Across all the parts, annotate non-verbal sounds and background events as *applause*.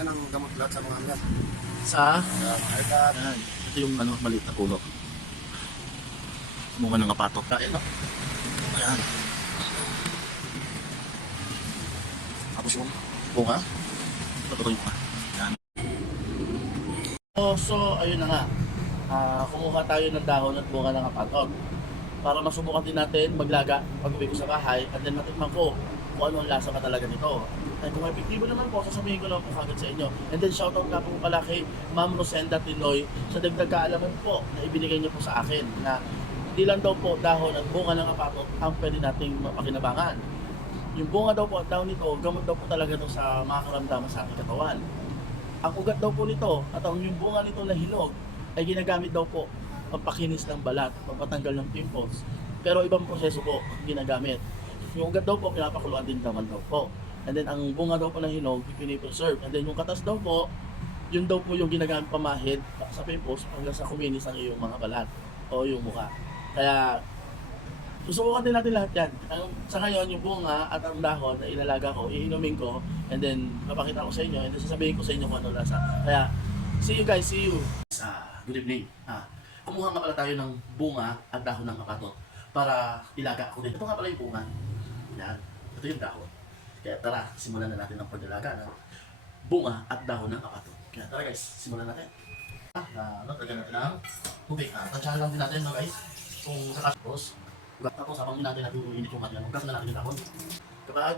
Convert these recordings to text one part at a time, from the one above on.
Yan ang gamot lahat sa mga yan. Sa? Uh, high Ayan. Ito yung ano, maliit na puno. Bunga ng kapatok. Ayan, no? Ayan. Tapos yung bunga. Yung bunga. Ayan. So, so, ayun na nga. Ah, kumuha tayo ng dahon at bunga ng kapatok. Para masubukan din natin maglaga pag uwi ko sa bahay at then matikman ko kung ano ang lasa ka talaga nito. At kung epektibo naman po, sasabihin ko lang po kagad sa inyo. And then shoutout nga po pala kay Ma'am Rosenda Tinoy sa dagdag kaalaman po na ibinigay niyo po sa akin na hindi lang daw po dahon at bunga ng apatot ang pwede nating mapakinabangan. Yung bunga daw po at dahon nito, gamot daw po talaga ito sa mga karamdaman sa ating katawan. Ang ugat daw po nito at ang yung bunga nito na hilog ay ginagamit daw po pampakinis ng balat, pampatanggal ng pimples. Pero ibang proseso po ginagamit. Yung ugat daw po, pinapakuluan din naman daw po. And then ang bunga daw po ng hinog, pinipreserve. And then yung katas daw po, yun daw po yung ginagamit pamahid sa pimples hanggang sa kuminis ang iyong mga balat o yung mukha. Kaya susubukan din natin lahat yan. Ang, sa ngayon, yung bunga at ang dahon na ilalaga ko, iinumin ko, and then papakita ko sa inyo, and then sasabihin ko sa inyo kung ano lasa. Kaya, see you guys, see you. Ah, good evening. Ah, kumuha nga pala tayo ng bunga at dahon ng kapatot para ilaga ko din. Ito nga pala yung bunga. Yan. Ito yung dahon. Kaya tara, simulan na natin ang pagdalaga ng bunga at dahon ng kapatot. Kaya tara guys, simulan natin. Ah, na, ano, lagyan natin ng tubig. Ah, tansyahan lang din natin no guys. Kung sa tapos, habang hindi natin natin init yung matiyan, ugat na natin yung dahon. Kapag.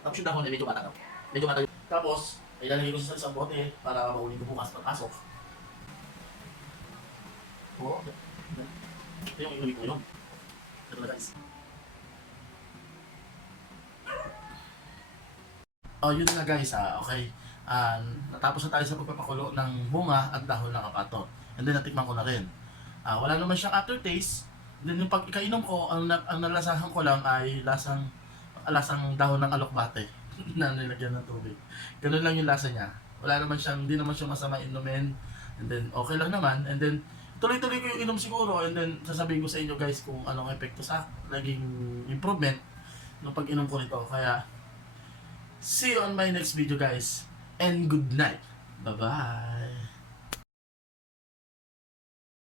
Tapos yung dahon ay medyo matagal. Medyo matagal. Tapos, ilalagay ko sa isang bote para mauli ko bukas pagpasok. Oo. Yan. Ito yung inuwi ko yun. Ito na guys. Oh, yun na guys ah, okay. Ah, natapos na tayo sa pagpapakulo ng bunga at dahon ng kapato. And then natikman ko na rin. Ah, wala naman siyang aftertaste. Then yung pagkainom ko, ang, ang nalasahan ko lang ay lasang lasang dahon ng alokbate *laughs* na nilagyan ng tubig. Ganun lang yung lasa niya. Wala naman siyang, hindi naman siya masama inumin. And then, okay lang naman. And then, tuloy-tuloy ko yung inom siguro. And then, sasabihin ko sa inyo guys kung anong epekto sa naging improvement nung pag-inom ko nito. Kaya, see you on my next video guys. And good night. Bye-bye.